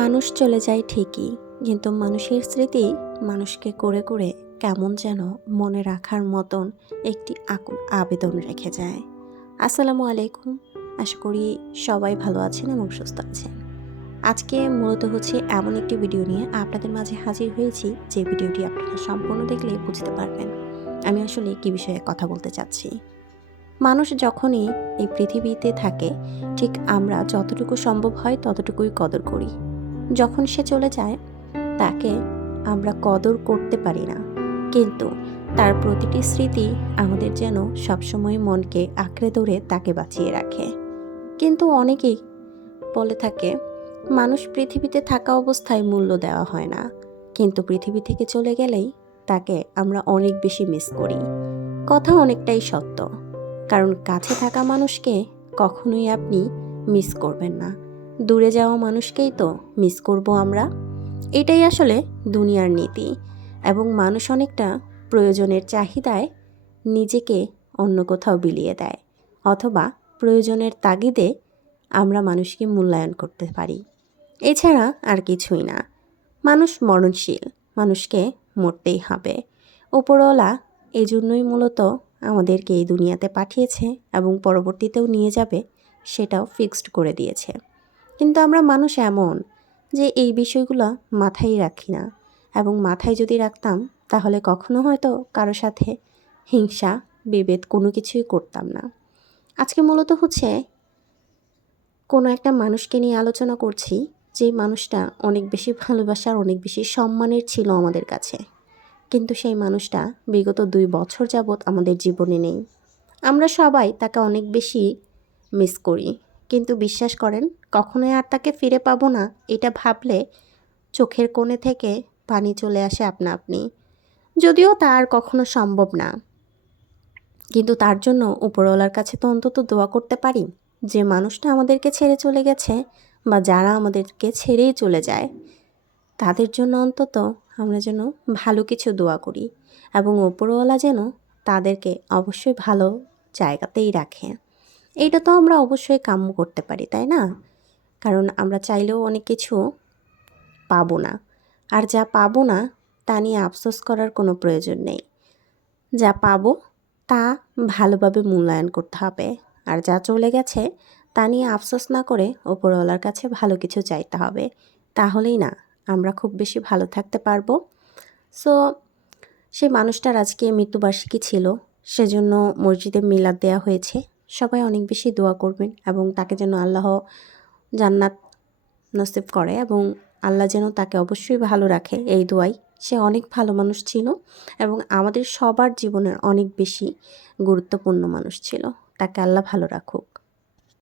মানুষ চলে যায় ঠিকই, কিন্তু মানুষের স্মৃতি মানুষকে করে করে কেমন যেন মনে রাখার মতন একটি আকুল আবেদন রেখে যায়। আসসালামু আলাইকুম। আশা করি সবাই ভালো আছেন এবং সুস্থ আছেন। আজকে মূলত হচ্ছে এমন একটি ভিডিও নিয়ে আপনাদের মাঝে হাজির হয়েছি, যে ভিডিওটি আপনারা সম্পূর্ণ দেখলে বুঝতে পারবেন। আমি আসলে কি বিষয়ে কথা বলতে চাচ্ছি? মানুষ যখনই এই পৃথিবীতে থাকে, ঠিক আমরা যতটুকু সম্ভব হয় ততটুকুই কদর করি। যখন সে চলে যায়, তাকে আমরা কদর করতে পারি না। কিন্তু তার প্রতিটি স্মৃতি আমাদের যেন সবসময় মনকে আঁকড়ে ধরে তাকে বাঁচিয়ে রাখে। কিন্তু অনেকেই বলে থাকে, মানুষ পৃথিবীতে থাকা অবস্থায় মূল্য দেওয়া হয় না। কিন্তু পৃথিবী থেকে চলে গেলেই তাকে আমরা অনেক বেশি মিস করি। কথা অনেকটাই সত্য, কারণ কাছে থাকা মানুষকে কখনোই আপনি মিস করবেন না। দূরে যাওয়া মানুষকেই তো মিস করব আমরা? এটাই আসলে দুনিয়ার নীতি এবং মানুষ অনেকটা প্রয়োজনের চাহিদায় নিজেকে অন্য কোথাও বিলিয়ে দেয় অথবা প্রয়োজনের তাগিদে আমরা মানুষকে মূল্যায়ন করতে পারি। এছাড়া আর কিছুই না। মানুষ মরণশীল, মানুষকে মরতেই হবে। উপরওয়ালা এই জন্যই মূলত আমাদেরকে এই দুনিয়াতে পাঠিয়েছে এবং পরবর্তীতেও নিয়ে যাবে, সেটাও ফিক্সড করে দিয়েছে। কিন্তু আমরা মানুষ এমন যে এই বিষয়গুলো মাথায় রাখি না। এবং মাথায় যদি রাখতাম, তাহলে কখনো হয়তো কারও সাথে হিংসা, বিভেদ কোনো কিছুই করতাম না। আজকে মূলত হচ্ছে কোনো একটা মানুষকে নিয়ে আলোচনা করছি, যে মানুষটা অনেক বেশি ভালোবাসার, অনেক বেশি সম্মানের ছিল আমাদের কাছে। কিন্তু সেই মানুষটা বিগত দুই বছর যাবৎ আমাদের জীবনে নেই। আমরা সবাই তাকে অনেক বেশি মিস করি। কিন্তু বিশ্বাস করেন, কখনোই আর তাকে ফিরে পাবো না, এটা ভাবলে চোখের কোণে থেকে পানি চলে আসে আপনা আপনি। যদিও তার কখনো সম্ভব না। কিন্তু তার জন্য উপরওয়ালার কাছে তো অন্তত দোয়া করতে পারি, যে মানুষটা আমাদেরকে ছেড়ে চলে গেছে বা যারা আমাদেরকে ছেড়েই চলে যায়, তাদের জন্য অন্তত আমরা যেন ভালো কিছু দোয়া করি এবং ওপরওয়ালা যেন তাদেরকে অবশ্যই ভালো জায়গাতেই রাখে। এইটা তো আমরা অবশ্যই কাম্য করতে পারি, তাই না? কারণ আমরা চাইলেও অনেক কিছু পাবো না। আর যা পাবো না, তা নিয়ে আফসোস করার কোনো প্রয়োজন নেই। যা পাবো, তা ভালোভাবে মূল্যায়ন করতে হবে। আর যা চলে গেছে, তা নিয়ে আফসোস না করে ওপরওয়ালার কাছে ভালো কিছু চাইতে হবে। তাহলেই না, আমরা খুব বেশি ভালো থাকতে পারব। সো, সেই মানুষটার আজকে মৃত্যুবার্ষিকী ছিল, সেজন্য মসজিদে মিলাদ দেওয়া হয়েছে। সবাই অনেক বেশি দোয়া করবেন এবং তাকে যেন আল্লাহ জান্নাত নসিব করে এবং আল্লাহ যেন তাকে অবশ্যই ভালো রাখে। এই দোয়াই সে অনেক ভালো মানুষ ছিল এবং আমাদের সবার জীবনের অনেক বেশি গুরুত্বপূর্ণ মানুষ ছিল। তাকে আল্লাহ ভালো রাখুক।